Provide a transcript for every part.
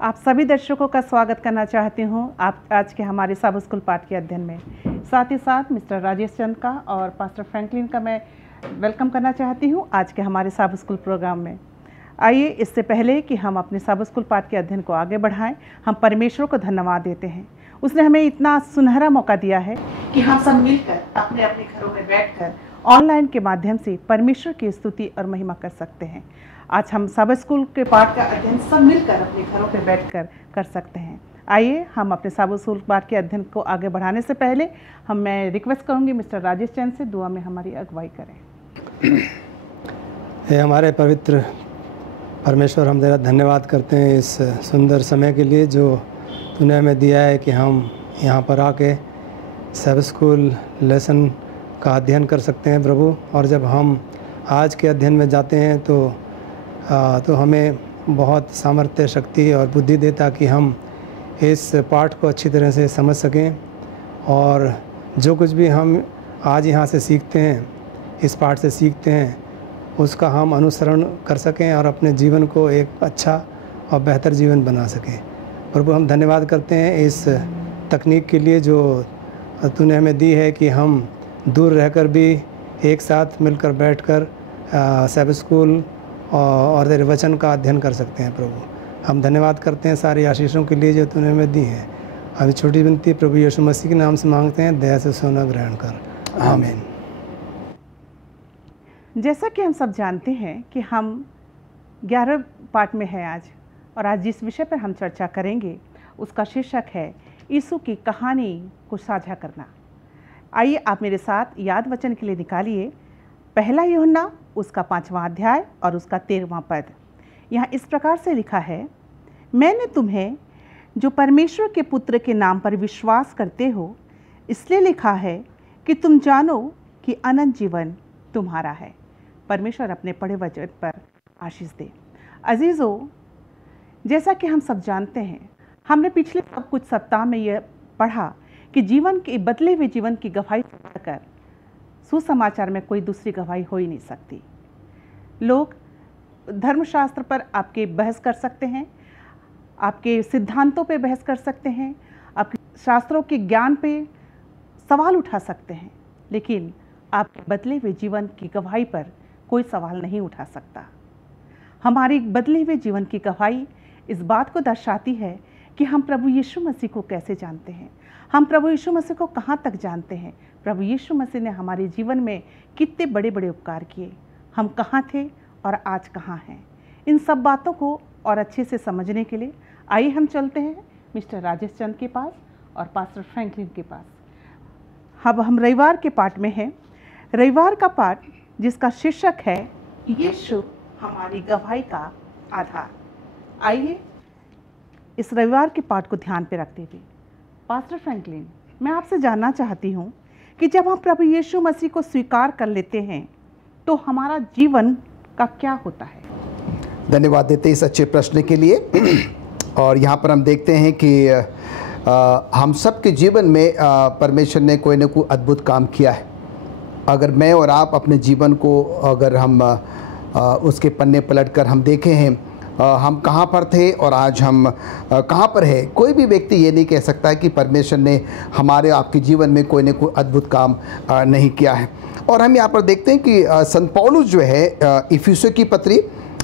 आप सभी दर्शकों का स्वागत करना चाहती हूँ आप आज के हमारे सब स्कूल पाठ के अध्ययन में। साथ ही साथ मिस्टर राजेश चंद का और पास्टर फ्रैंकलिन का मैं वेलकम करना चाहती हूँ आज के हमारे सब स्कूल प्रोग्राम में। आइए, इससे पहले कि हम अपने सब स्कूल पाठ के अध्ययन को आगे बढ़ाएं, हम परमेश्वर को धन्यवाद देते हैं। उसने हमें इतना सुनहरा मौका दिया है कि हम सब मिलकर अपने अपने घरों में बैठकर ऑनलाइन के माध्यम से परमेश्वर की स्तुति और महिमा कर सकते हैं। आज हम सब स्कूल के पाठ का अध्ययन सब मिलकर अपने घरों पे बैठकर कर सकते हैं। आइए, हम अपने सब स्कूल पाठ के अध्ययन को आगे बढ़ाने से पहले मैं रिक्वेस्ट करूंगी मिस्टर राजेश चंद से दुआ में हमारी अगुवाई करें। हे हमारे पवित्र परमेश्वर, हम तेरा धन्यवाद करते हैं इस सुंदर समय के लिए जो तूने हमें दिया है कि हम यहाँ पर आके सब स्कूल लेसन का अध्ययन कर सकते हैं प्रभु। और जब हम आज के अध्ययन में जाते हैं तो हमें बहुत सामर्थ्य, शक्ति और बुद्धि दे ताकि हम इस पाठ को अच्छी तरह से समझ सकें और जो कुछ भी हम आज यहाँ से सीखते हैं, इस पाठ से सीखते हैं, उसका हम अनुसरण कर सकें और अपने जीवन को एक अच्छा और बेहतर जीवन बना सकें। प्रभु, हम धन्यवाद करते हैं इस तकनीक के लिए जो तूने हमें दी है कि हम दूर रहकर भी एक साथ मिलकर बैठकर सब स्कूल और तेरे वचन का अध्ययन कर सकते हैं। प्रभु, हम धन्यवाद करते हैं सारी आशीषों के लिए जो तूने हमें दी हैं। हम छोटी विनती प्रभु यीशु मसीह के नाम से मांगते हैं, दया से सुना ग्रहण कर, आमीन। जैसा कि हम सब जानते हैं कि हम 11वें पाठ में हैं आज, और आज जिस विषय पर हम चर्चा करेंगे उसका शीर्षक है यीशु की कहानी को साझा करना। आइए, आप मेरे साथ याद वचन के लिए निकालिए पहला यूहन्ना उसका 5वां अध्याय और उसका 13वां पद। यहाँ इस प्रकार से लिखा है, मैंने तुम्हें जो परमेश्वर के पुत्र के नाम पर विश्वास करते हो इसलिए लिखा है कि तुम जानो कि अनंत जीवन तुम्हारा है। परमेश्वर अपने पढ़े वचन पर आशीष दे। अजीज़ों, जैसा कि हम सब जानते हैं, हमने पिछले कुछ सप्ताह में यह पढ़ा कि जीवन के बदले हुए जीवन की गवाही कर सुसमाचार में कोई दूसरी गवाही हो ही नहीं सकती। लोग धर्मशास्त्र पर आपके बहस कर सकते हैं, आपके सिद्धांतों पे बहस कर सकते हैं, आपके शास्त्रों के ज्ञान पे सवाल उठा सकते हैं, लेकिन आपके बदले हुए जीवन की गवाही पर कोई सवाल नहीं उठा सकता। हमारी बदले हुए जीवन की गवाही इस बात को दर्शाती है कि हम प्रभु यीशु मसीह को कैसे जानते हैं, हम प्रभु यीशु मसीह को कहाँ तक जानते हैं, प्रभु यीशु मसीह ने हमारे जीवन में कितने बड़े बड़े उपकार किए, हम कहाँ थे और आज कहाँ हैं। इन सब बातों को और अच्छे से समझने के लिए आइए हम चलते हैं मिस्टर राजेश चंद के पास और पास्टर फ्रैंकलिन के पास। अब हम रविवार के पाठ में हैं। रविवार का पाठ जिसका शीर्षक है यीशु हमारी गवाही का आधार। आइए, इस रविवार के पाठ को ध्यान पे रखते हुए पास्टर फ्रैंकलिन, मैं आपसे जानना चाहती हूँ कि जब हम प्रभु यीशु मसीह को स्वीकार कर लेते हैं तो हमारा जीवन का क्या होता है? धन्यवाद देते इस अच्छे प्रश्न के लिए। और यहाँ पर हम देखते हैं कि हम सब के जीवन में परमेश्वर ने कोई न कोई अद्भुत काम किया है। अगर मैं और आप अपने जीवन को अगर हम उसके पन्ने पलट कर हम देखें हैं, हम कहाँ पर थे और आज हम कहाँ पर है, कोई भी व्यक्ति ये नहीं कह सकता है कि परमेश्वर ने हमारे आपके जीवन में कोई न कोई अद्भुत काम नहीं किया है। और हम यहाँ पर देखते हैं कि संत पौलुस जो है इफिसियों की पत्री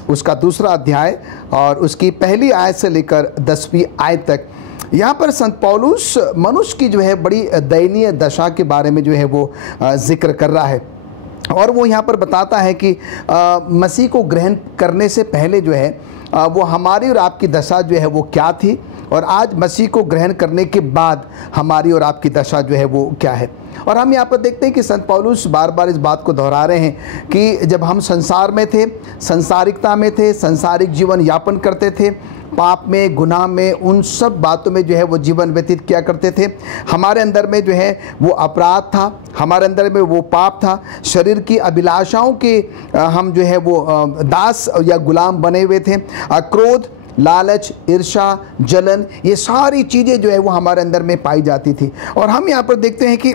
उसका 2 अध्याय और उसकी पहली आयत से लेकर 10वीं आयत तक, यहाँ पर संत पौलुस मनुष्य की जो है बड़ी दयनीय दशा के बारे में जो है वो जिक्र कर रहा है। और वो यहाँ पर बताता है कि मसीह को ग्रहण करने से पहले जो है वो हमारी और आपकी दशा जो है वो क्या थी, और आज मसीह को ग्रहण करने के बाद हमारी और आपकी दशा जो है वो क्या है। और हम यहाँ पर देखते हैं कि संत पौलुस बार बार इस बात को दोहरा रहे हैं कि जब हम संसार में थे, संसारिकता में थे, संसारिक जीवन यापन करते थे, पाप में, गुनाह में, उन सब बातों में जो है वो जीवन व्यतीत किया करते थे। हमारे अंदर में जो है वो अपराध था, हमारे अंदर में वो पाप था, शरीर की अभिलाषाओं के हम जो है वो दास या गुलाम बने हुए थे। क्रोध, लालच, ईर्ष्या, जलन, ये सारी चीज़ें जो है वो हमारे अंदर में पाई जाती थी। और हम यहाँ पर देखते हैं कि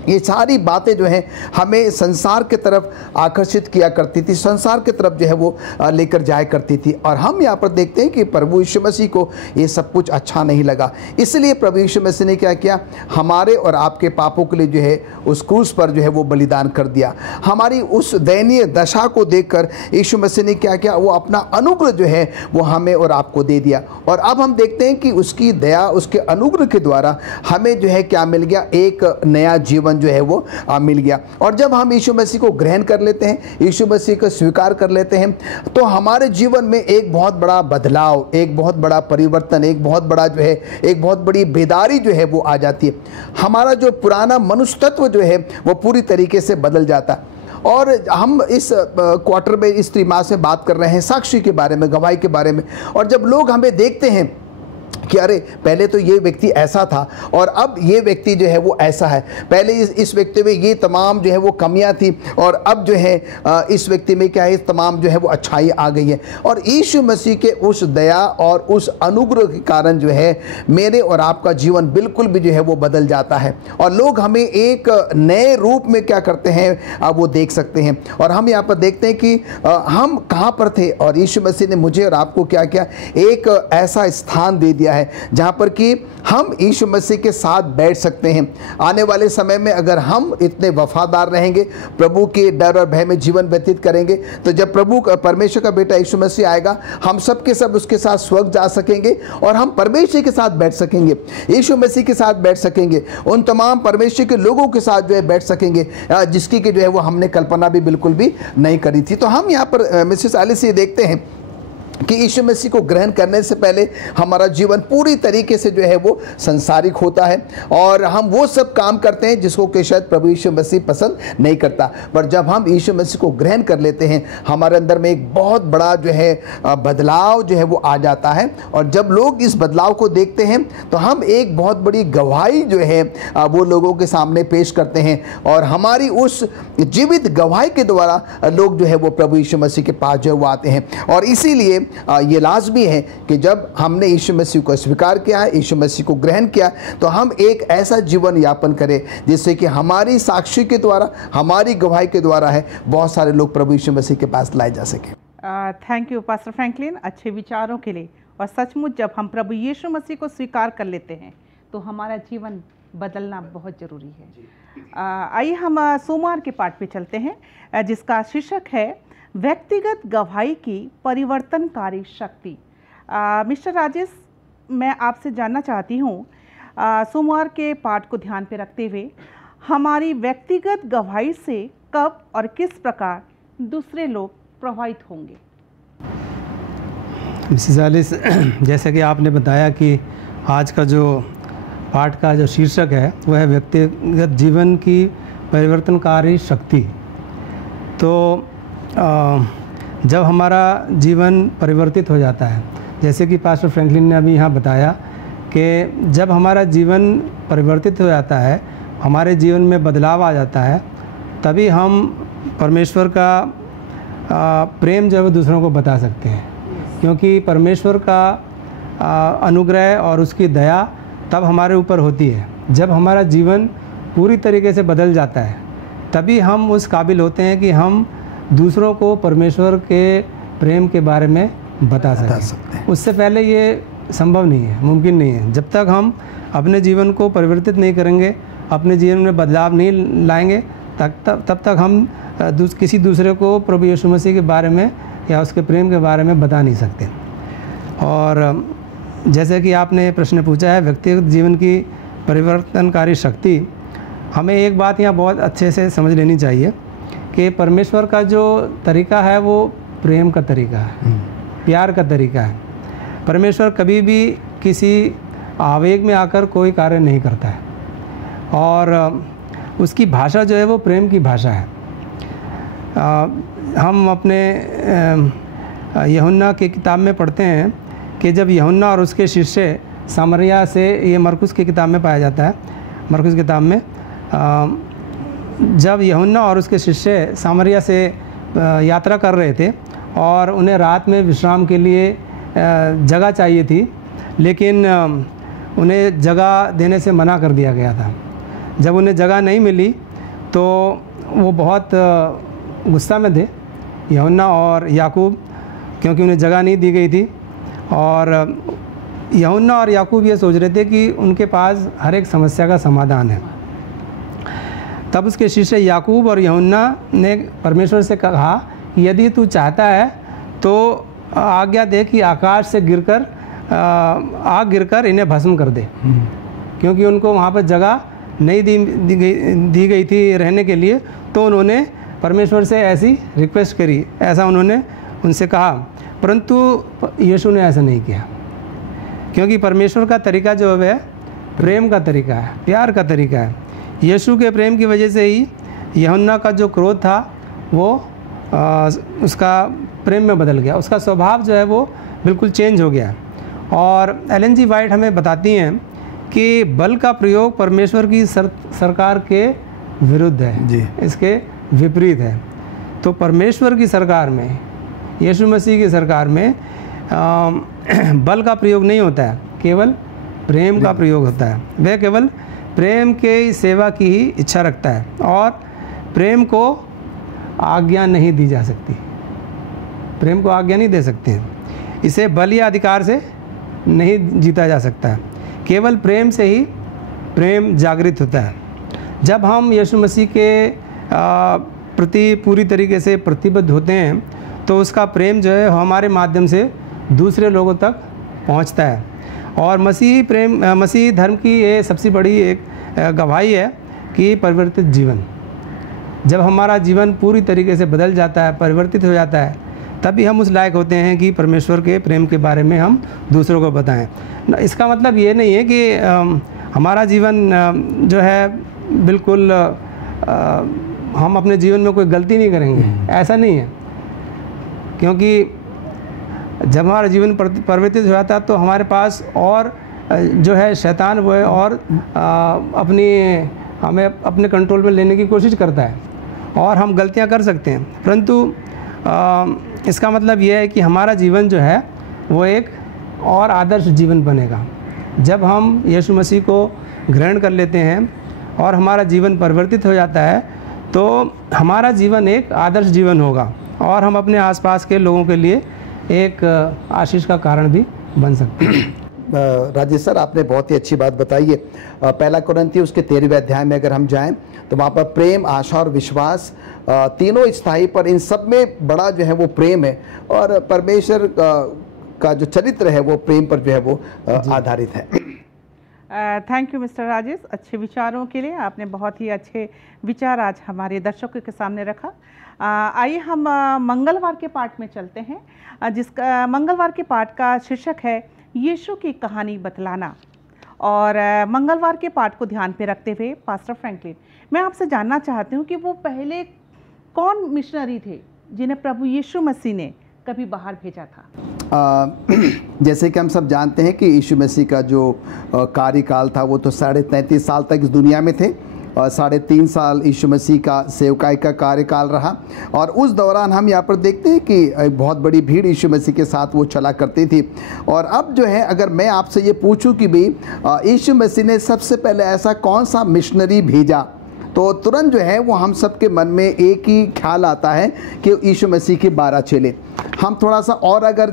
ये सारी बातें जो हैं हमें संसार के तरफ आकर्षित किया करती थी, संसार के तरफ जो है वो लेकर जाया करती थी। और हम यहाँ पर देखते हैं कि प्रभु यीशु मसीह को ये सब कुछ अच्छा नहीं लगा, इसलिए प्रभु यीशु मसीह ने क्या किया, हमारे और आपके पापों के लिए जो है उस क्रूस पर जो है वो बलिदान कर दिया। हमारी उस दयनीय दशा को देखकर यीशु मसीह ने क्या किया, वो अपना अनुग्रह जो है वो हमें और आपको दे दिया। और अब हम देखते हैं कि उसकी दया, उसके अनुग्रह के द्वारा हमें जो है क्या मिल गया, एक नया जीवन जो है वो मिल गया। और जब हम यीशु मसीह को ग्रहण कर लेते हैं, यीशु मसीह को स्वीकार कर लेते हैं, तो हमारे जीवन में एक बहुत बड़ा बदलाव, एक बहुत बड़ा परिवर्तन, एक बहुत बड़ा जो है, एक बहुत बड़ी बेदारी जो है वो आ जाती है। हमारा जो पुराना मनुष्य तत्व जो है वो पूरी तरीके से बदल जाता है। और हम इस क्वार्टर में, इस त्रिमास में बात कर रहे हैं साक्षी के बारे में, गवाही के बारे में। और जब लोग हमें देखते हैं कि अरे पहले तो ये व्यक्ति ऐसा था और अब ये व्यक्ति जो है वो ऐसा है, पहले इस व्यक्ति में ये तमाम जो है वो कमियां थी और अब जो है इस व्यक्ति में क्या है, तमाम जो है वो अच्छाई आ गई है। और यीशु मसीह के उस दया और उस अनुग्रह के कारण जो है मेरे और आपका जीवन बिल्कुल भी जो है वो बदल जाता है और लोग हमें एक नए रूप में क्या करते हैं, वो देख सकते हैं। और हम यहाँ पर देखते हैं कि हम कहाँ पर थे और यीशु मसीह ने मुझे और आपको क्या किया, एक ऐसा स्थान दे दिया है जहां पर कि हम यीशु मसीह के साथ बैठ सकते हैं। आने वाले समय में अगर हम इतने वफादार रहेंगे, प्रभु के डर और भय में जीवन व्यतीत करेंगे, तो जब प्रभु परमेश्वर का बेटा यीशु मसीह आएगा, हम सब के सब उसके साथ स्वर्ग जा सकेंगे और हम परमेश्वर के साथ बैठ सकेंगे, यीशु मसीह के साथ बैठ सकेंगे, उन तमाम परमेश्वर के लोगों के साथ जो है बैठ सकेंगे जिसकी कि जो है वो हमने कल्पना भी बिल्कुल भी नहीं करी थी। तो हम यहाँ पर मिसेस एलिस ये देखते हैं कि यीशु मसीह को ग्रहण करने से पहले हमारा जीवन पूरी तरीके से जो है वो संसारिक होता है और हम वो सब काम करते हैं जिसको कि शायद प्रभु यीशु मसीह पसंद नहीं करता। पर जब हम यीशु मसीह को ग्रहण कर लेते हैं, हमारे अंदर में एक बहुत बड़ा जो है बदलाव जो है वो आ जाता है। और जब लोग इस बदलाव को देखते हैं तो हम एक बहुत बड़ी गवाही जो है वो लोगों के सामने पेश करते हैं और हमारी उस जीवित गवाही के द्वारा लोग जो है वो प्रभु यीशु मसीह के पास जो है वो आते हैं। और इसीलिए ये लाजमी है कि जब हमने यीशु मसीह को स्वीकार किया है, यीशु मसीह को ग्रहण किया, तो हम एक ऐसा जीवन यापन करें जिससे कि हमारी साक्षी के द्वारा, हमारी गवाही के द्वारा है बहुत सारे लोग प्रभु यीशु मसीह के पास लाए जा सके। थैंक यू पास्टर फ्रैंकलिन अच्छे विचारों के लिए। और सचमुच जब हम प्रभु यीशु मसीह को स्वीकार कर लेते हैं तो हमारा जीवन बदलना बहुत ज़रूरी है। आइए हम सोमवार के पाठ पे चलते हैं जिसका शीर्षक है व्यक्तिगत गवाही की परिवर्तनकारी शक्ति। मिस्टर राजेश, मैं आपसे जानना चाहती हूँ, सोमवार के पाठ को ध्यान पे रखते हुए हमारी व्यक्तिगत गवाही से कब और किस प्रकार दूसरे लोग प्रभावित होंगे? मिसेस एलिस, जैसे कि आपने बताया कि आज का जो पाठ का जो शीर्षक है वह है व्यक्तिगत जीवन की परिवर्तनकारी शक्ति। तो जब हमारा जीवन परिवर्तित हो जाता है, जैसे कि पास्टर फ्रैंकलिन ने अभी यहाँ बताया कि जब हमारा जीवन परिवर्तित हो जाता है, हमारे जीवन में बदलाव आ जाता है, तभी हम परमेश्वर का प्रेम जो है वो दूसरों को बता सकते हैं। क्योंकि परमेश्वर का अनुग्रह और उसकी दया तब हमारे ऊपर होती है जब हमारा जीवन पूरी तरीके से बदल जाता है, तभी हम उस काबिल होते हैं कि हम दूसरों को परमेश्वर के प्रेम के बारे में बता सकते हैं। उससे पहले ये संभव नहीं है, मुमकिन नहीं है। जब तक हम अपने जीवन को परिवर्तित नहीं करेंगे, अपने जीवन में बदलाव नहीं लाएंगे, तब तक हम किसी दूसरे को प्रभु यीशु मसीह के बारे में या उसके प्रेम के बारे में बता नहीं सकते। और जैसे कि आपने प्रश्न पूछा है व्यक्तिगत जीवन की परिवर्तनकारी शक्ति, हमें एक बात यहाँ बहुत अच्छे से समझ लेनी चाहिए कि परमेश्वर का जो तरीका है वो प्रेम का तरीका है, प्यार का तरीका है। परमेश्वर कभी भी किसी आवेग में आकर कोई कार्य नहीं करता है और उसकी भाषा जो है वो प्रेम की भाषा है। हम अपने यूहन्ना की किताब में पढ़ते हैं कि जब यूहन्ना और उसके शिष्य सामरिया से, ये मरकुस की किताब में पाया जाता है, मरकुस की किताब में जब यूहन्ना और उसके शिष्य सामरिया से यात्रा कर रहे थे और उन्हें रात में विश्राम के लिए जगह चाहिए थी, लेकिन उन्हें जगह देने से मना कर दिया गया था। जब उन्हें जगह नहीं मिली तो वो बहुत गुस्सा में थे, यूहन्ना और याकूब, क्योंकि उन्हें जगह नहीं दी गई थी। और यूहन्ना और याकूब ये सोच रहे थे कि उनके पास हर एक समस्या का समाधान है। तब उसके शिष्य याकूब और यूहन्ना ने परमेश्वर से कहा कि यदि तू चाहता है तो आज्ञा दे कि आकाश से गिरकर आग गिरकर इन्हें भस्म कर दे, क्योंकि उनको वहाँ पर जगह नहीं दी गई थी रहने के लिए। तो उन्होंने परमेश्वर से ऐसी रिक्वेस्ट करी, ऐसा उन्होंने उनसे कहा। परंतु यीशु ने ऐसा नहीं किया, क्योंकि परमेश्वर का तरीका जो है प्रेम का तरीका है, प्यार का तरीका है। यीशु के प्रेम की वजह से ही यूहन्ना का जो क्रोध था वो उसका प्रेम में बदल गया, उसका स्वभाव जो है वो बिल्कुल चेंज हो गया। और एलन जी वाइट हमें बताती हैं कि बल का प्रयोग परमेश्वर की सरकार के विरुद्ध है जी, इसके विपरीत है। तो परमेश्वर की सरकार में, यीशु मसीह की सरकार में बल का प्रयोग नहीं होता है, केवल प्रेम का प्रयोग होता है। वह केवल प्रेम के सेवा की ही इच्छा रखता है और प्रेम को आज्ञा नहीं दी जा सकती, प्रेम को आज्ञा नहीं दे सकते हैं। इसे बल या अधिकार से नहीं जीता जा सकता है, केवल प्रेम से ही प्रेम जागृत होता है। जब हम यीशु मसीह के प्रति पूरी तरीके से प्रतिबद्ध होते हैं तो उसका प्रेम जो है हमारे माध्यम से दूसरे लोगों तक पहुंचता है। और मसीह धर्म की ये सबसे बड़ी एक गवाही है कि परिवर्तित जीवन, जब हमारा जीवन पूरी तरीके से बदल जाता है, परिवर्तित हो जाता है, तभी हम उस लायक होते हैं कि परमेश्वर के प्रेम के बारे में हम दूसरों को बताएं। इसका मतलब ये नहीं है कि हमारा जीवन जो है बिल्कुल हम अपने जीवन में कोई गलती नहीं करेंगे, ऐसा नहीं है। क्योंकि जब हमारा जीवन परिवर्तित हो जाता है तो हमारे पास और जो है शैतान वो है और हमें अपने कंट्रोल में लेने की कोशिश करता है और हम गलतियां कर सकते हैं। परंतु इसका मतलब यह है कि हमारा जीवन जो है वो एक और आदर्श जीवन बनेगा जब हम यीशु मसीह को ग्रहण कर लेते हैं और हमारा जीवन परिवर्तित हो जाता है, तो हमारा जीवन एक आदर्श जीवन होगा और हम अपने आसपास के लोगों के लिए एक आशीष का कारण भी बन सकते हैं। राजेश सर, आपने बहुत ही अच्छी बात बताई है। पहला कुरिन्थियों उसके 13वें अध्याय में अगर हम जाएं तो वहाँ पर प्रेम, आशा और विश्वास तीनों स्थायी, पर इन सब में बड़ा जो है वो प्रेम है और परमेश्वर का जो चरित्र है वो प्रेम पर जो है वो आधारित है। थैंक यू मिस्टर राजेश, अच्छे विचारों के लिए। आपने बहुत ही अच्छे विचार आज हमारे दर्शकों के सामने रखा। आइए हम मंगलवार के पाठ में चलते हैं, जिसका मंगलवार के पाठ का शीर्षक है यीशु की कहानी बतलाना। और मंगलवार के पाठ को ध्यान पे रखते हुए पास्टर फ्रैंकलिन, मैं आपसे जानना चाहती हूँ कि वो पहले कौन मिशनरी थे जिन्हें प्रभु यीशु मसीह ने कभी बाहर भेजा था? जैसे कि हम सब जानते हैं कि यीशु मसीह का जो कार्यकाल था वो तो 33.5 साल तक इस दुनिया में थे और 3.5 साल यीशु मसीह का सेवकाई का कार्यकाल रहा। और उस दौरान हम यहाँ पर देखते हैं कि एक बहुत बड़ी भीड़ यीशु मसीह के साथ वो चला करती थी। और अब जो है अगर मैं आपसे ये पूछूं कि भाई यीशु मसीह ने सबसे पहले ऐसा कौन सा मिशनरी भेजा, तो तुरंत जो है वो हम सबके मन में एक ही ख्याल आता है कि यीशु मसीह के 12 चेले। हम थोड़ा सा और अगर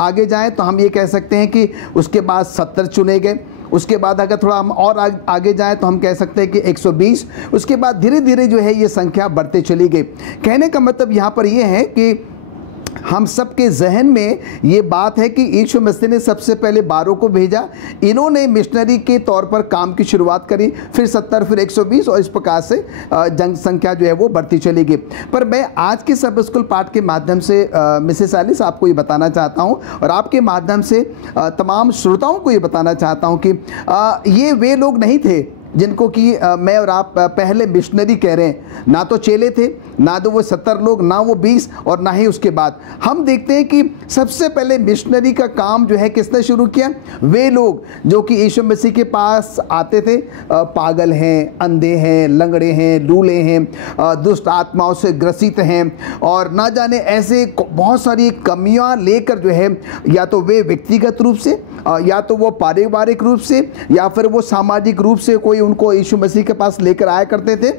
आगे जाएं तो हम ये कह सकते हैं कि उसके बाद 70 चुने गए। उसके बाद अगर थोड़ा हम और आगे जाएं तो हम कह सकते हैं कि 120। उसके बाद धीरे धीरे जो है ये संख्या बढ़ते चली गई। कहने का मतलब यहाँ पर ये है कि हम सबके जहन में ये बात है कि यीशु मसीह ने सबसे पहले 12 को भेजा, इन्होंने मिशनरी के तौर पर काम की शुरुआत करी, फिर 70, फिर 120 और इस प्रकार से जनसंख्या जो है वो बढ़ती चली गई। पर मैं आज के सब स्कूल पाठ के माध्यम से मिसेस एलिस आपको ये बताना चाहता हूँ और आपके माध्यम से तमाम श्रोताओं को ये बताना चाहता हूँ कि ये वे लोग नहीं थे जिनको कि मैं और आप पहले मिशनरी कह रहे हैं। ना तो चेले थे, ना तो वो 70 लोग, ना वो 20 और ना ही उसके बाद। हम देखते हैं कि सबसे पहले मिशनरी का काम जो है किसने शुरू किया? वे लोग जो कि यीशु मसीह के पास आते थे, पागल हैं, अंधे हैं, लंगड़े हैं, लूले हैं, दुष्ट आत्माओं से ग्रसित हैं और ना जाने ऐसे बहुत सारी कमियां लेकर जो है या तो वे व्यक्तिगत रूप से या तो वो पारिवारिक रूप से या फिर वो सामाजिक रूप से कोई कोई उनको यीशु मसीह के पास लेकर आया करते थे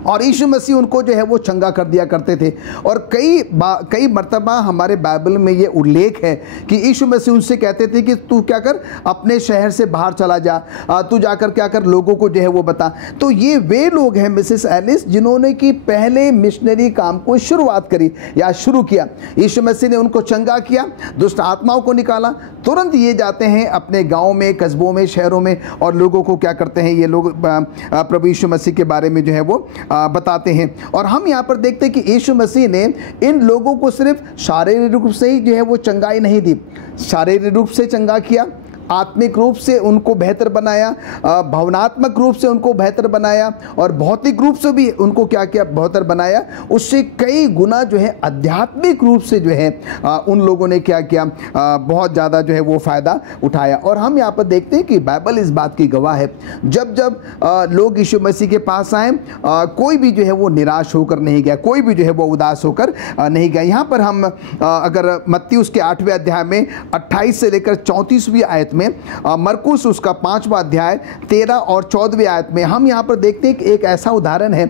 और यीशु मसीह उनको जो है वो चंगा कर दिया करते थे। और कई मर्तबा हमारे बाइबल में ये उल्लेख है कि यीशु मसीह उनसे कहते थे कि तू क्या कर, अपने शहर से बाहर चला जा, तू जाकर क्या कर, लोगों को जो है वो बता। तो ये वे लोग हैं मिसेस एलिस जिन्होंने कि पहले मिशनरी काम को शुरुआत करी या शुरू किया। यीशु मसीह ने उनको चंगा किया, दुष्ट आत्माओं को निकाला, तुरंत ये जाते हैं अपने गाँव में, कस्बों में, शहरों में और लोगों को क्या करते हैं, ये लोग प्रभु यीशु मसीह के बारे में जो है वो बताते हैं। और हम यहाँ पर देखते हैं कि यीशु मसीह ने इन लोगों को सिर्फ शारीरिक रूप से ही जो है वो चंगाई नहीं दी, शारीरिक रूप से चंगा किया, आत्मिक रूप से उनको बेहतर बनाया, भावनात्मक रूप से उनको बेहतर बनाया और भौतिक रूप से भी उनको क्या किया, बेहतर बनाया। उससे कई गुना जो है आध्यात्मिक रूप से जो है उन लोगों ने क्या किया, बहुत ज़्यादा जो है वो फ़ायदा उठाया। और हम यहाँ पर देखते हैं कि बाइबल इस बात की गवाह है, जब जब लोग यीशु मसीह के पास आए कोई भी जो है वो निराश होकर नहीं गया, कोई भी जो है वो उदास होकर नहीं गया। यहाँ पर हम अगर मत्ती उसके 8वें अध्याय में 28 से लेकर 34वीं आयत में, मरकुस उसका 5वां अध्याय 13 और 14वें आयत में हम यहाँ पर देखते हैं कि एक ऐसा उदाहरण है,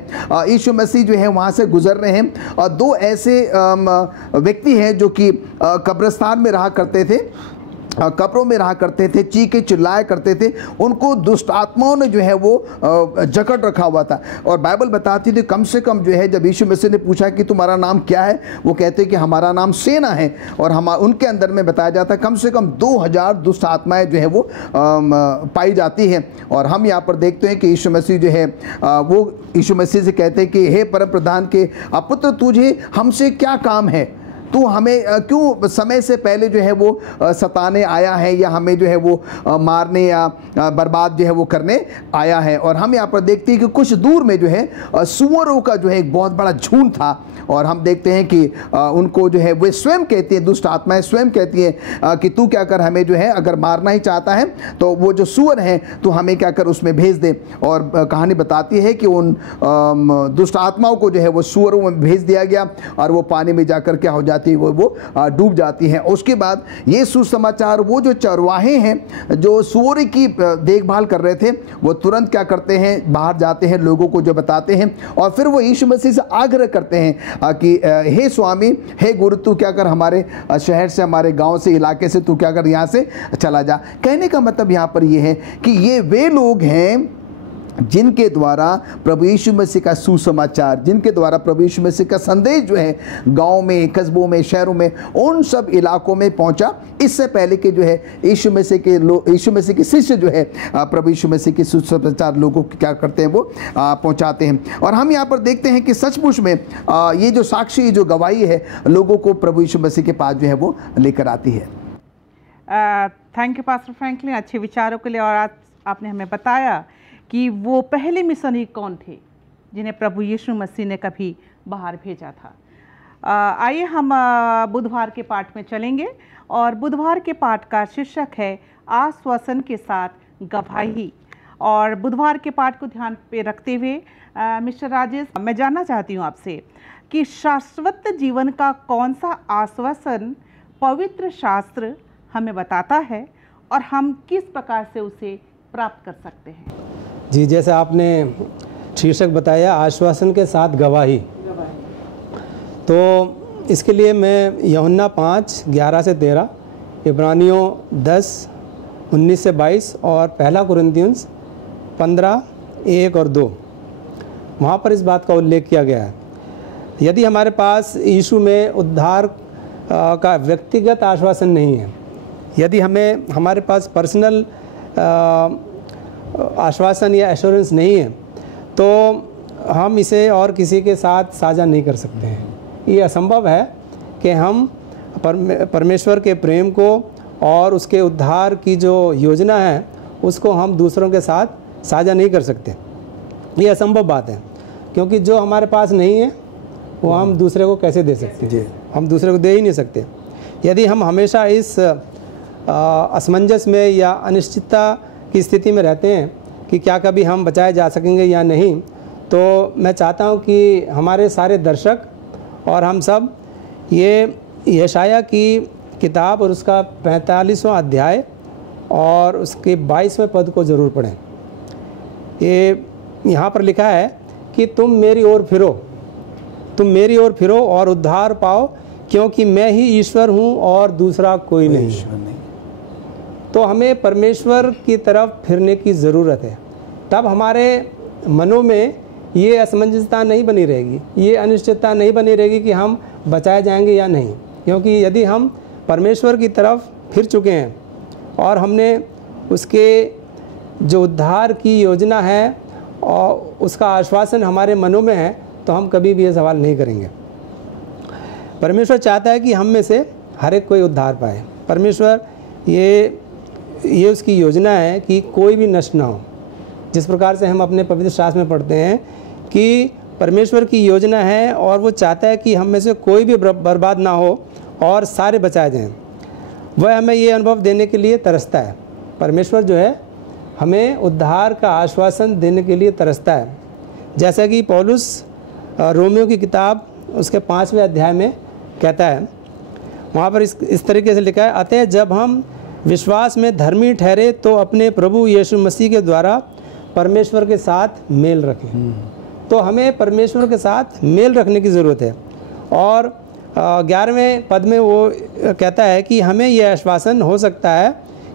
यीशु मसीह जो है वहाँ से गुजर रहे हैं और दो ऐसे व्यक्ति हैं जो कि कब्रिस्तान में रहा करते थे, कब्रों में रहा करते थे, चीखे चिल्लाया करते थे, उनको दुष्ट आत्माओं ने जो है वो जकड़ रखा हुआ था। और बाइबल बताती थी कम से कम जो है, जब यीशु मसीह ने पूछा कि तुम्हारा नाम क्या है, वो कहते कि हमारा नाम सेना है। और हम उनके अंदर में बताया जाता है कम से कम 2000 दुष्ट आत्माएं जो है वो पाई जाती हैं। और हम यहाँ पर देखते हैं कि यीशु मसीह जो है वो यीशु मसीह से कहते हैं कि हे परम प्रधान के पुत्र, तुझे हमसे क्या काम है, तू हमें क्यों समय से पहले जो है वो सताने आया है या हमें जो है वो मारने या बर्बाद जो है वो करने आया है। और हम यहाँ पर देखते हैं कि कुछ दूर में जो है सुअरों का जो है एक बहुत बड़ा झुंड था। और हम देखते हैं कि उनको जो है वे स्वयं कहती हैं, दुष्ट आत्माएं स्वयं कहती हैं कि तू क्या कर, हमें जो है अगर मारना ही चाहता है तो वो जो सुअर हैं तो हमें क्या कर उसमें भेज दे। और कहानी बताती है कि उन दुष्ट आत्माओं को जो है वो सुअरों में भेज दिया गया और वो पानी में जाकर क्या हो जाती है, वो डूब जाती हैं। उसके बाद ये सुसमाचार, वो जो चरवाहे हैं जो सुअर की देखभाल कर रहे थे, वो तुरंत क्या करते हैं, बाहर जाते हैं, लोगों को जो बताते हैं और फिर वो यीशु मसीह से आग्रह करते हैं कि हे स्वामी, हे गुरु, तू क्या कर हमारे शहर से, हमारे गांव से, इलाके से तू क्या कर यहाँ से चला जा। कहने का मतलब यहाँ पर ये है कि ये वे लोग हैं जिनके द्वारा प्रभु यीशु मसीह का सुसमाचार, जिनके द्वारा प्रभु यीशु मसीह का संदेश जो है गांव में, कस्बों में, शहरों में, उन सब इलाकों में पहुंचा। इससे पहले के जो है यीशु मसीह के शिष्य जो है प्रभु यीशु मसीह के सुसमाचार लोगों को क्या करते हैं, वो पहुंचाते हैं। और हम यहाँ पर देखते हैं कि सचमुच में ये जो साक्षी, जो गवाही है, लोगों को प्रभु यीशु मसीह के पास जो है वो लेकर आती है। थैंक यू पास्टर फ्रैंकलिन, अच्छे विचारों के लिए। और आज आपने हमें बताया कि वो पहले मिशनरी कौन थे जिन्हें प्रभु यीशु मसीह ने कभी बाहर भेजा था। आइए हम बुधवार के पाठ में चलेंगे और बुधवार के पाठ का शीर्षक है आश्वासन के साथ गवाही। और बुधवार के पाठ को ध्यान पे रखते हुए मिस्टर राजेश, मैं जानना चाहती हूँ आपसे कि शाश्वत जीवन का कौन सा आश्वासन पवित्र शास्त्र हमें बताता है और हम किस प्रकार से उसे प्राप्त कर सकते हैं। जी, जैसे आपने शीर्षक बताया आश्वासन के साथ गवाही, तो इसके लिए मैं यूहन्ना 5:11 से 13, इब्रानियों 10:19 से 22 और 1 कुरिन्थियंस 15:1 और 2, वहाँ पर इस बात का उल्लेख किया गया है। यदि हमारे पास यीशु में उद्धार का व्यक्तिगत आश्वासन नहीं है, यदि हमारे पास पर्सनल आश्वासन या एश्योरेंस नहीं है, तो हम इसे और किसी के साथ साझा नहीं कर सकते हैं। ये असंभव है कि हम परमेश्वर के प्रेम को और उसके उद्धार की जो योजना है उसको हम दूसरों के साथ साझा नहीं कर सकते। ये असंभव बात है, क्योंकि जो हमारे पास नहीं है वो हम दूसरे को कैसे दे सकते हैं? हम दूसरे को दे ही नहीं सकते। यदि हम हमेशा इस असमंजस में या अनिश्चितता की स्थिति में रहते हैं कि क्या कभी हम बचाए जा सकेंगे या नहीं, तो मैं चाहता हूं कि हमारे सारे दर्शक और हम सब ये यशाया की किताब और उसका 45वां अध्याय और उसके 22वें पद को ज़रूर पढ़ें। ये यहाँ पर लिखा है कि तुम मेरी ओर फिरो, तुम मेरी ओर फिरो और उद्धार पाओ, क्योंकि मैं ही ईश्वर हूँ और दूसरा कोई नहीं। तो हमें परमेश्वर की तरफ फिरने की ज़रूरत है, तब हमारे मनों में ये असमंजसता नहीं बनी रहेगी, ये अनिश्चितता नहीं बनी रहेगी कि हम बचाए जाएंगे या नहीं। क्योंकि यदि हम परमेश्वर की तरफ फिर चुके हैं और हमने उसके जो उद्धार की योजना है और उसका आश्वासन हमारे मनों में है, तो हम कभी भी ये सवाल नहीं करेंगे। परमेश्वर चाहता है कि हम में से हर एक कोई उद्धार पाए। परमेश्वर ये उसकी योजना है कि कोई भी नष्ट ना हो। जिस प्रकार से हम अपने पवित्र शास्त्र में पढ़ते हैं कि परमेश्वर की योजना है और वो चाहता है कि हम में से कोई भी बर्बाद ना हो और सारे बचाए जाएं। वह हमें ये अनुभव देने के लिए तरसता है। परमेश्वर जो है हमें उद्धार का आश्वासन देने के लिए तरसता है। जैसा कि पौलुस रोमियो की किताब उसके 5वें अध्याय में कहता है, वहाँ पर इस तरीके से लिखा है, अतः जब हम विश्वास में धर्मी ठहरे तो अपने प्रभु यीशु मसीह के द्वारा परमेश्वर के साथ मेल रखें। तो हमें परमेश्वर के साथ मेल रखने की ज़रूरत है। और 11वें पद में वो कहता है कि हमें यह आश्वासन हो सकता है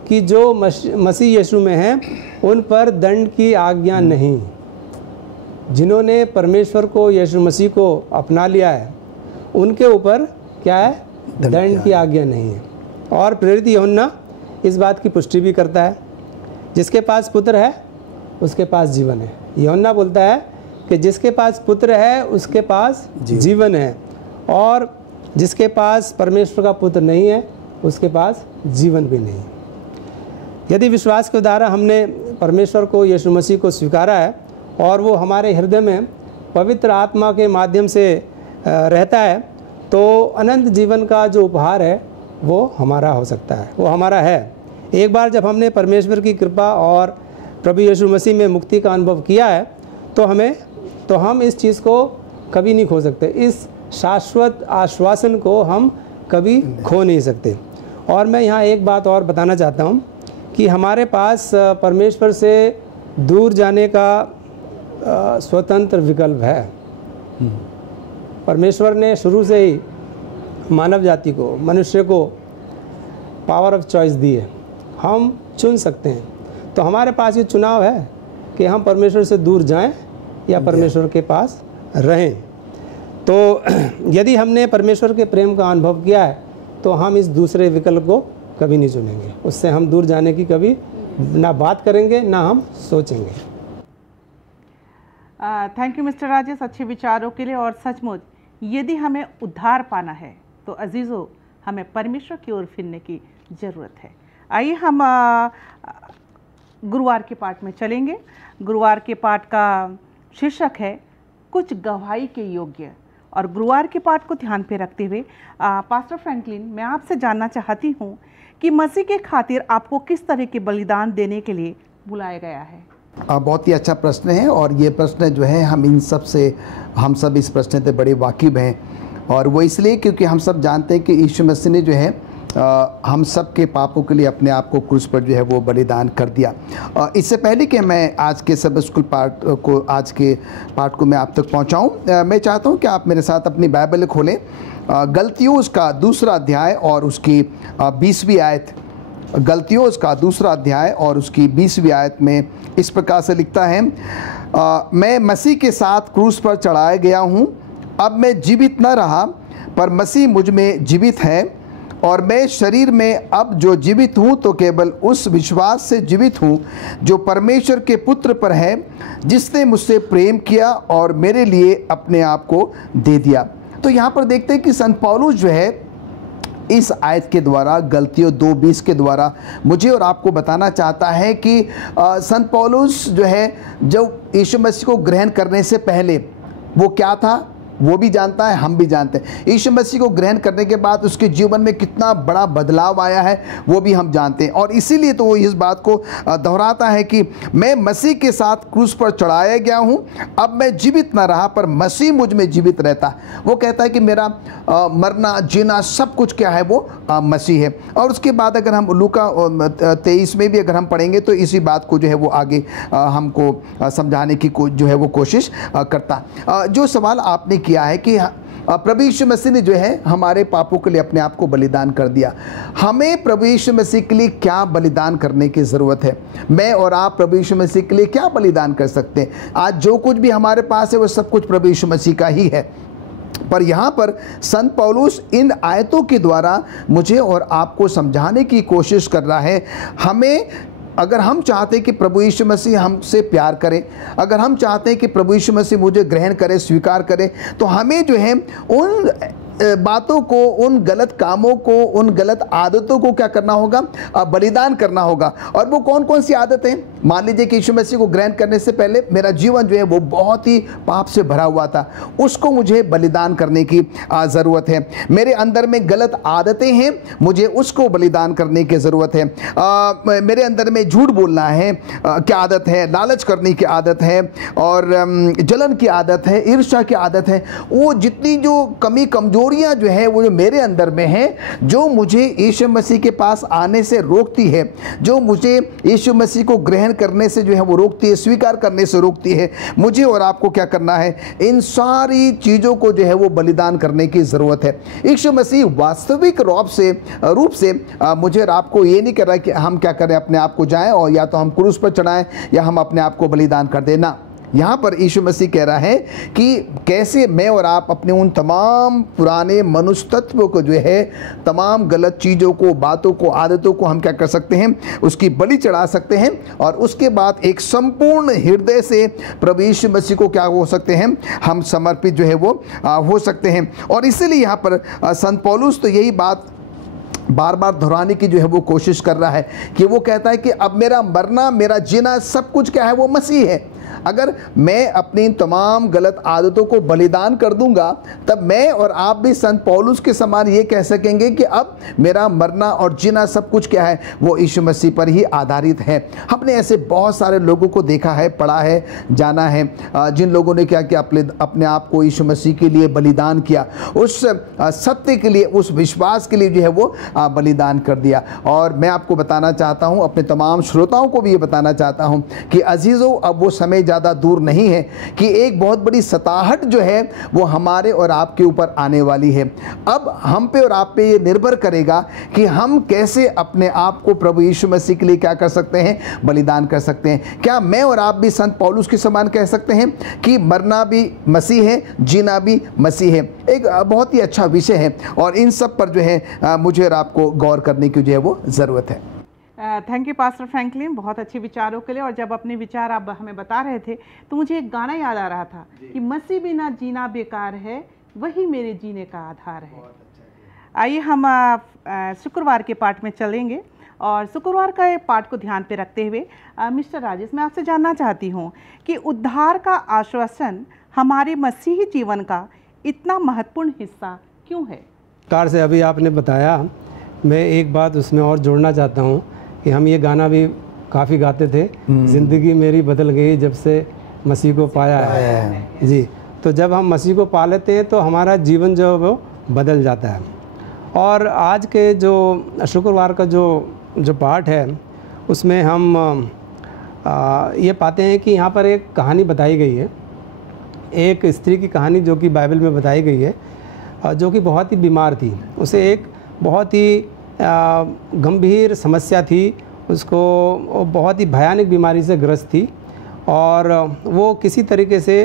कि जो मसीह यीशु में हैं उन पर दंड की आज्ञा नहीं। जिन्होंने परमेश्वर को, यीशु मसीह को अपना लिया है, उनके ऊपर क्या है? दंड की आज्ञा नहीं है। और प्रेरित यूहन्ना इस बात की पुष्टि भी करता है, जिसके पास पुत्र है उसके पास जीवन है। यूहन्ना बोलता है कि जिसके पास पुत्र है उसके पास जीवन है, और जिसके पास परमेश्वर का पुत्र नहीं है उसके पास जीवन भी नहीं। यदि विश्वास के द्वारा हमने परमेश्वर को, यीशु मसीह को स्वीकारा है और वो हमारे हृदय में पवित्र आत्मा के माध्यम से रहता है, तो अनंत जीवन का जो उपहार है वो हमारा हो सकता है, वो हमारा है। एक बार जब हमने परमेश्वर की कृपा और प्रभु यीशु मसीह में मुक्ति का अनुभव किया है तो हम इस चीज़ को कभी नहीं खो सकते। इस शाश्वत आश्वासन को हम कभी खो नहीं सकते। और मैं यहाँ एक बात और बताना चाहता हूँ कि हमारे पास परमेश्वर से दूर जाने का स्वतंत्र विकल्प है। परमेश्वर ने शुरू से ही मानव जाति को, मनुष्य को पावर ऑफ चॉइस दी है। हम चुन सकते हैं। तो हमारे पास ये चुनाव है कि हम परमेश्वर से दूर जाएं या परमेश्वर के पास रहें। तो यदि हमने परमेश्वर के प्रेम का अनुभव किया है तो हम इस दूसरे विकल्प को कभी नहीं चुनेंगे। उससे हम दूर जाने की कभी ना बात करेंगे ना हम सोचेंगे। थैंक यू मिस्टर राजेश, अच्छे विचारों के लिए। और सचमुच यदि हमें उद्धार पाना है तो अजीज़ों, हमें परमेश्वर की ओर फिरने की ज़रूरत है। आइए हम गुरुवार के पाठ में चलेंगे। गुरुवार के पाठ का शीर्षक है कुछ गवाही के योग्य। और गुरुवार के पाठ को ध्यान पे रखते हुए पास्टर फ्रैंकलिन, मैं आपसे जानना चाहती हूँ कि मसीह के खातिर आपको किस तरह के बलिदान देने के लिए बुलाया गया है? बहुत ही अच्छा प्रश्न है, और ये प्रश्न जो है हम सब इस प्रश्न से बड़े वाकिफ़ हैं। और वो इसलिए क्योंकि हम सब जानते हैं कि यीशु मसीह ने जो है हम सब के पापों के लिए अपने आप को क्रूस पर जो है वो बलिदान कर दिया। इससे पहले कि मैं आज के सब स्कूल आज के पाठ को मैं आप तक पहुंचाऊं, मैं चाहता हूं कि आप मेरे साथ अपनी बाइबल खोलें। गलतियों उसका 2 अध्याय और उसकी 20वीं आयत। गलतियों उसका 2 अध्याय और उसकी 20वीं आयत में इस प्रकार से लिखता है, मैं मसीह के साथ क्रूस पर चढ़ाया गया हूँ। अब मैं जीवित न रहा पर मसीह मुझ में जीवित है, और मैं शरीर में अब जो जीवित हूँ तो केवल उस विश्वास से जीवित हूँ जो परमेश्वर के पुत्र पर है, जिसने मुझसे प्रेम किया और मेरे लिए अपने आप को दे दिया। तो यहाँ पर देखते हैं कि संत पौलुस जो है इस आयत के द्वारा, गलतियों 2:20 के द्वारा मुझे और आपको बताना चाहता है कि संत पौलुस जो है जब यीशु मसीह को ग्रहण करने से पहले वो क्या था? वो भी जानता है, हम भी जानते हैं। यीशु मसीह को ग्रहण करने के बाद उसके जीवन में कितना बड़ा बदलाव आया है वो भी हम जानते हैं। और इसीलिए तो वो इस बात को दोहराता है कि मैं मसीह के साथ क्रूस पर चढ़ाया गया हूँ, अब मैं जीवित ना रहा पर मसीह मुझ में जीवित रहता है। वो कहता है कि मेरा मरना जीना सब कुछ क्या है, वो मसीह है। और उसके बाद अगर हम लूका 23 में भी अगर हम पढ़ेंगे तो इसी बात को जो है वो आगे हमको समझाने की जो है वो कोशिश करता। जो सवाल आपने किया है कि प्रभु यीशु मसीह ने जो है हमारे पापों के लिए अपने आप को बलिदान कर दिया, हमें प्रभु यीशु मसीह के लिए क्या बलिदान करने की ज़रूरत है? मैं और आप प्रभु यीशु मसीह के लिए क्या बलिदान कर सकते हैं? आज जो कुछ भी हमारे पास है वो सब कुछ प्रभु यीशु मसीह का ही है। पर यहाँ पर संत पौलुस इन आयतों के द्वारा मुझे और आपको समझाने की कोशिश कर रहा है, हमें अगर हम चाहते हैं कि प्रभु यीशु मसीह हमसे प्यार करे, अगर हम चाहते हैं कि प्रभु यीशु मसीह मुझे ग्रहण करे, स्वीकार करे, तो हमें जो है उन बातों को, उन गलत कामों को, उन गलत आदतों को क्या करना होगा? बलिदान करना होगा। और वो कौन कौन सी आदतें? मान लीजिए कि यीशु मसीह को ग्रहण करने से पहले मेरा जीवन जो है वो बहुत ही पाप से भरा हुआ था, उसको मुझे बलिदान करने की ज़रूरत है। मेरे अंदर में गलत आदतें हैं, मुझे उसको बलिदान करने की ज़रूरत है। मेरे अंदर में झूठ बोलना है क्या आदत है, लालच करने की आदत है, और जलन की आदत है, ईर्ष्या की आदत है। वो जितनी जो कमी कमजोरियां जो है वो जो मेरे अंदर में है, जो मुझे यीशु मसीह के पास आने से रोकती है, जो मुझे यीशु मसीह को ग्रहण करने से जो है वो रोकती है, स्वीकार करने से रोकती है, मुझे और आपको क्या करना है? इन सारी चीज़ों को जो है वो बलिदान करने की ज़रूरत है। यीशु मसीह वास्तविक रूप से मुझे और आपको ये नहीं कर रहा है कि हम क्या करें, अपने आप को जाएं और या तो हम क्रूस पर चढ़ाएं या हम अपने आप को बलिदान कर देना। यहाँ पर यीशु मसीह कह रहा है कि कैसे मैं और आप अपने उन तमाम पुराने मनुष्य तत्वों को जो है, तमाम गलत चीज़ों को, बातों को, आदतों को हम क्या कर सकते हैं? उसकी बलि चढ़ा सकते हैं। और उसके बाद एक संपूर्ण हृदय से प्रभु यीशु मसीह को क्या हो सकते हैं? हम समर्पित जो है वो हो सकते हैं। और इसीलिए यहाँ पर संत पौलुस तो यही बात बार बार दोहराने की जो है वो कोशिश कर रहा है कि वो कहता है कि अब मेरा मरना, मेरा जीना सब कुछ क्या है? वो मसीह है। अगर मैं अपनी तमाम गलत आदतों को बलिदान कर दूंगा, तब मैं और आप भी संत पौलुस के समान ये कह सकेंगे कि अब मेरा मरना और जीना सब कुछ क्या है? वो यीशु मसीह पर ही आधारित है। हमने ऐसे बहुत सारे लोगों को देखा है, पढ़ा है, जाना है, जिन लोगों ने क्या किया? अपने आप को यीशु मसीह के लिए बलिदान किया, उस सत्य के लिए, उस विश्वास के लिए जो है वो बलिदान कर दिया। और मैं आपको बताना चाहता हूँ, अपने तमाम श्रोताओं को भी ये बताना चाहता हूँ कि अजीज़ों, अब वो समय ज़्यादा दूर नहीं है कि एक बहुत बड़ी सताहट जो है वो हमारे और आपके ऊपर आने वाली है। अब हम पे और आप पे ये निर्भर करेगा कि हम कैसे अपने आप को प्रभु यीशु मसीह के लिए क्या कर सकते हैं? बलिदान कर सकते हैं। क्या मैं और आप भी संत पौलुस के समान कह सकते हैं कि मरना भी मसीह है, जीना भी मसीह है? एक बहुत ही अच्छा विषय है और इन सब पर जो है मुझे और आपको गौर करने की जो है वो ज़रूरत है। थैंक यू पास्टर फ्रैंकलिन, बहुत अच्छे विचारों के लिए। और जब अपने विचार आप हमें बता रहे थे तो मुझे एक गाना याद आ रहा था कि मसीह बिना जीना बेकार है, वही मेरे जीने का आधार है। आइए हम शुक्रवार के पाठ में चलेंगे और शुक्रवार का पाठ को ध्यान पे रखते हुए मिस्टर राजेश, मैं आपसे जानना चाहती हूँ कि उद्धार का आश्वासन हमारे मसीही जीवन का इतना महत्वपूर्ण हिस्सा क्यों है? कार से अभी आपने बताया, मैं एक बात उसमें और जोड़ना चाहता हूँ कि हम ये गाना भी काफ़ी गाते थे, ज़िंदगी मेरी बदल गई जब से मसीह को पाया है। जी, तो जब हम मसीह को पा लेते हैं तो हमारा जीवन जो है वो बदल जाता है। और आज के जो शुक्रवार का जो पाठ है उसमें हम ये पाते हैं कि यहाँ पर एक कहानी बताई गई है, एक स्त्री की कहानी जो कि बाइबल में बताई गई है, जो कि बहुत ही बीमार थी। उसे एक बहुत ही गंभीर समस्या थी, उसको बहुत ही भयानक बीमारी से ग्रस्त थी और वो किसी तरीके से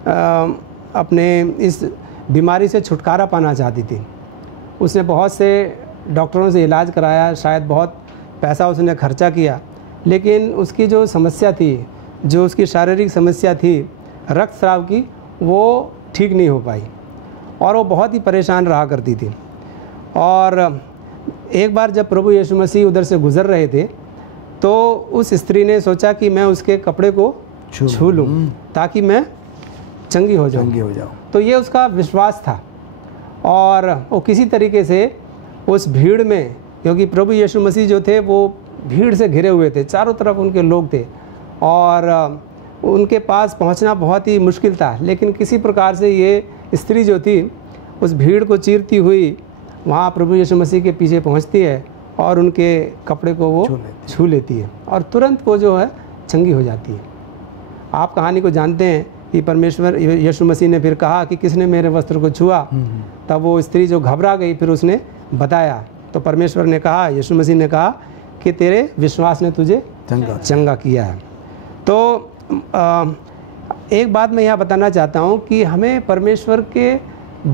अपने इस बीमारी से छुटकारा पाना चाहती थी। उसने बहुत से डॉक्टरों से इलाज कराया, शायद बहुत पैसा उसने खर्चा किया, लेकिन उसकी जो समस्या थी, जो उसकी शारीरिक समस्या थी रक्तस्राव की, वो ठीक नहीं हो पाई और वो बहुत ही परेशान रहा करती थी। और एक बार जब प्रभु यीशु मसीह उधर से गुज़र रहे थे तो उस स्त्री ने सोचा कि मैं उसके कपड़े को छू लूँ ताकि मैं चंगी हो जाओ। तो ये उसका विश्वास था और वो किसी तरीके से उस भीड़ में, क्योंकि प्रभु यीशु मसीह जो थे वो भीड़ से घिरे हुए थे, चारों तरफ उनके लोग थे और उनके पास पहुंचना बहुत ही मुश्किल था, लेकिन किसी प्रकार से ये स्त्री जो थी उस भीड़ को चीरती हुई वहाँ प्रभु यीशु मसीह के पीछे पहुँचती है और उनके कपड़े को वो छू लेती है और तुरंत वो जो है चंगी हो जाती है। आप कहानी को जानते हैं कि परमेश्वर यीशु मसीह ने फिर कहा कि किसने मेरे वस्त्र को छुआ, तब वो स्त्री जो घबरा गई फिर उसने बताया, तो परमेश्वर ने कहा, यीशु मसीह ने कहा कि तेरे विश्वास ने तुझे चंगा किया है। तो एक बात मैं यहाँ बताना चाहता हूँ कि हमें परमेश्वर के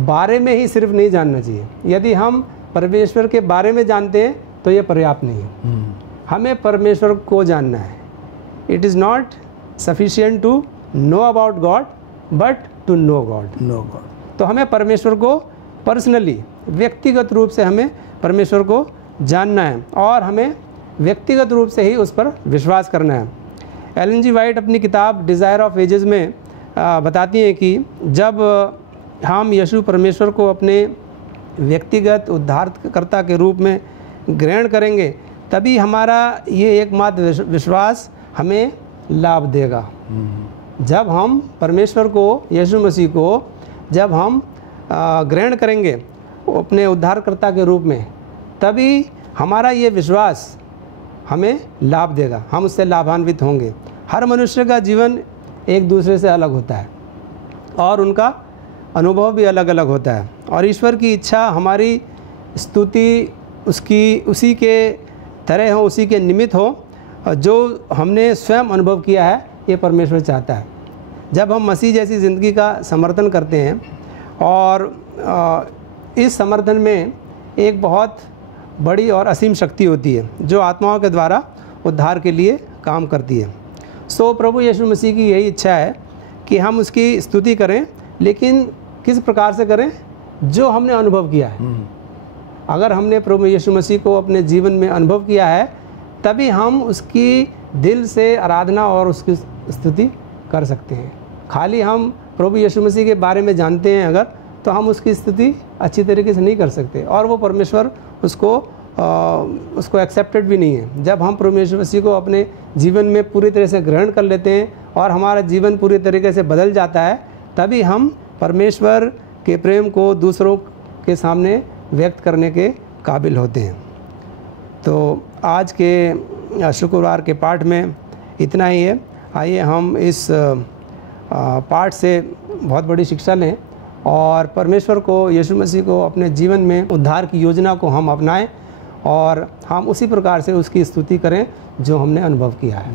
बारे में ही सिर्फ नहीं जानना चाहिए। यदि हम परमेश्वर के बारे में जानते हैं तो ये पर्याप्त नहीं है, हमें परमेश्वर को जानना है। It is not sufficient to know about God but to know God. तो हमें परमेश्वर को पर्सनली, व्यक्तिगत रूप से हमें परमेश्वर को जानना है और हमें व्यक्तिगत रूप से ही उस पर विश्वास करना है। एलन जी वाइट अपनी किताब डिज़ायर ऑफ एजेस में बताती हैं कि जब हम यीशु परमेश्वर को अपने व्यक्तिगत उद्धारकर्ता के रूप में ग्रहण करेंगे तभी हमारा ये एकमात्र विश्वास हमें लाभ देगा। जब हम परमेश्वर को, यीशु मसीह को जब हम ग्रहण करेंगे अपने उद्धारकर्ता के रूप में, तभी हमारा ये विश्वास हमें लाभ देगा, हम उससे लाभान्वित होंगे। हर मनुष्य का जीवन एक दूसरे से अलग होता है और उनका अनुभव भी अलग अलग होता है और ईश्वर की इच्छा हमारी स्तुति उसी के तरह हो, उसी के निमित्त हो जो हमने स्वयं अनुभव किया है, ये परमेश्वर चाहता है। जब हम मसीह जैसी ज़िंदगी का समर्थन करते हैं और इस समर्थन में एक बहुत बड़ी और असीम शक्ति होती है जो आत्माओं के द्वारा उद्धार के लिए काम करती है। सो प्रभु यीशु मसीह की यही इच्छा है कि हम उसकी स्तुति करें, लेकिन किस प्रकार से करें, जो हमने अनुभव किया है। अगर हमने प्रभु यीशु मसीह को अपने जीवन में अनुभव किया है तभी हम उसकी दिल से आराधना और उसकी स्तुति कर सकते हैं। खाली हम प्रभु यीशु मसीह के बारे में जानते हैं अगर, तो हम उसकी स्तुति अच्छी तरीके से नहीं कर सकते और वो परमेश्वर उसको एक्सेप्टेड भी नहीं है। जब हम प्रभु यीशु मसीह को अपने जीवन में पूरी तरह से ग्रहण कर लेते हैं और हमारा जीवन पूरी तरीके से बदल जाता है, तभी हम परमेश्वर के प्रेम को दूसरों के सामने व्यक्त करने के काबिल होते हैं। तो आज के शुक्रवार के पाठ में इतना ही है। आइए हम इस पाठ से बहुत बड़ी शिक्षा लें और परमेश्वर को, यीशु मसीह को अपने जीवन में उद्धार की योजना को हम अपनाएं और हम उसी प्रकार से उसकी स्तुति करें जो हमने अनुभव किया है।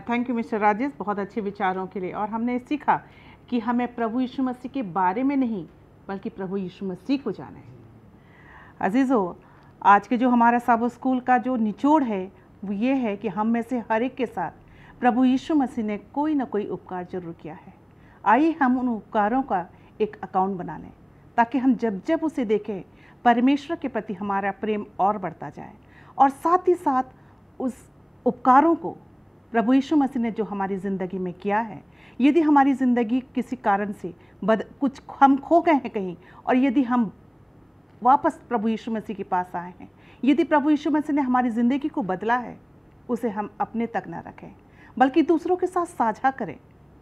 थैंक यू मिस्टर राजेश, बहुत अच्छे विचारों के लिए। और हमने सीखा कि हमें प्रभु यीशु मसीह के बारे में नहीं बल्कि प्रभु यीशु मसीह को जाना है। अजीज़ों, आज के जो हमारा साबो स्कूल का जो निचोड़ है वो ये है कि हम में से हर एक के साथ प्रभु यीशु मसीह ने कोई ना कोई उपकार जरूर किया है। आइए हम उन उपकारों का एक अकाउंट बना लें ताकि हम जब जब उसे देखें परमेश्वर के प्रति हमारा प्रेम और बढ़ता जाए और साथ ही साथ उस उपकारों को प्रभु यीशु मसीह ने जो हमारी ज़िंदगी में किया है, यदि हमारी ज़िंदगी किसी कारण से कुछ हम खो गए हैं कहीं और यदि हम वापस प्रभु यीशु मसीह के पास आए हैं, यदि प्रभु यीशु मसीह ने हमारी ज़िंदगी को बदला है, उसे हम अपने तक न रखें बल्कि दूसरों के साथ साझा करें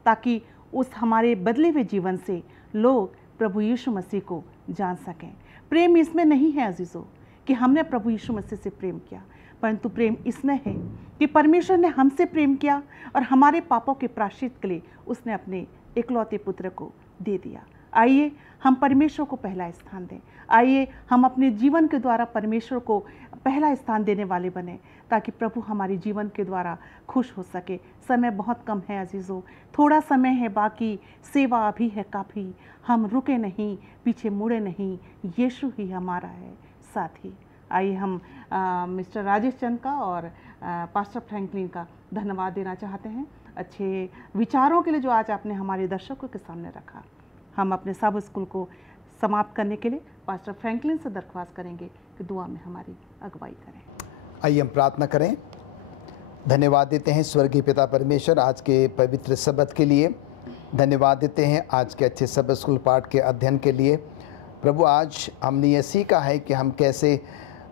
ताकि उस हमारे बदले हुए जीवन से लोग प्रभु यीशु मसीह को जान सकें। प्रेम इसमें नहीं है अजीज़ों कि हमने प्रभु यीशु मसीह से प्रेम किया, परंतु प्रेम इसमें है कि परमेश्वर ने हमसे प्रेम किया और हमारे पापों के प्रायश्चित के लिए उसने अपने इकलौते पुत्र को दे दिया। आइए हम परमेश्वर को पहला स्थान दें। आइए हम अपने जीवन के द्वारा परमेश्वर को पहला स्थान देने वाले बने ताकि प्रभु हमारे जीवन के द्वारा खुश हो सके। समय बहुत कम है अजीज़ों, थोड़ा समय है बाकी, सेवा अभी है काफ़ी। हम रुके नहीं, पीछे मुड़े नहीं, यीशु ही हमारा है साथी। आइए हम मिस्टर राजेश चंद का और पास्टर फ्रैंकलिन का धन्यवाद देना चाहते हैं अच्छे विचारों के लिए जो आज आपने हमारे दर्शकों के सामने रखा। हम अपने साबो स्कूल को समाप्त करने के लिए पास्टर फ्रैंकलिन से दरख्वास्त करेंगे कि दुआ में हमारी अगुवाई करें। आइए हम प्रार्थना करें। धन्यवाद देते हैं स्वर्गीय पिता परमेश्वर आज के पवित्र सब्त के लिए। धन्यवाद देते हैं आज के अच्छे सब स्कूल पाठ के अध्ययन के लिए। प्रभु, आज हमने ये सीखा है कि हम कैसे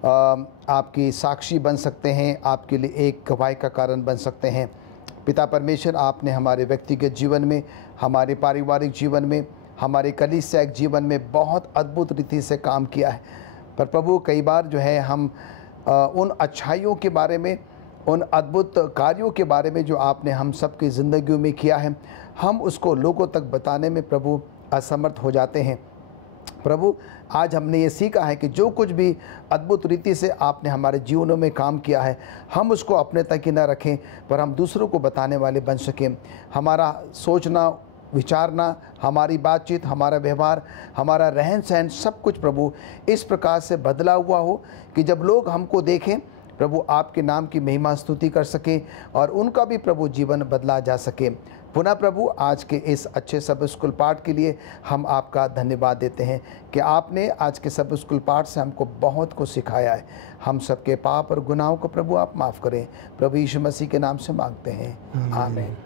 आपकी साक्षी बन सकते हैं, आपके लिए एक गवाही का कारण बन सकते हैं। पिता परमेश्वर, आपने हमारे व्यक्तिगत जीवन में, हमारे पारिवारिक जीवन में, हमारे कलीसिया जीवन में बहुत अद्भुत रीति से काम किया है। पर प्रभु, कई बार जो है हम उन अच्छाइयों के बारे में, उन अद्भुत कार्यों के बारे में जो आपने हम सबकी ज़िंदगियों में किया है, हम उसको लोगों तक बताने में प्रभु असमर्थ हो जाते हैं। प्रभु, आज हमने ये सीखा है कि जो कुछ भी अद्भुत रीति से आपने हमारे जीवनों में काम किया है, हम उसको अपने तक ही न रखें, पर हम दूसरों को बताने वाले बन सकें। हमारा सोचना, विचारना, हमारी बातचीत, हमारा व्यवहार, हमारा रहन सहन, सब कुछ प्रभु इस प्रकार से बदला हुआ हो कि जब लोग हमको देखें प्रभु, आपके नाम की महिमा स्तुति कर सकें और उनका भी प्रभु जीवन बदला जा सके। पुनः प्रभु, आज के इस अच्छे सब स्कूल पाठ के लिए हम आपका धन्यवाद देते हैं कि आपने आज के सब स्कूल पाठ से हमको बहुत कुछ सिखाया है। हम सबके पाप और गुनाहों को प्रभु आप माफ़ करें। प्रभु यीशु मसीह के नाम से मांगते हैं, आमीन।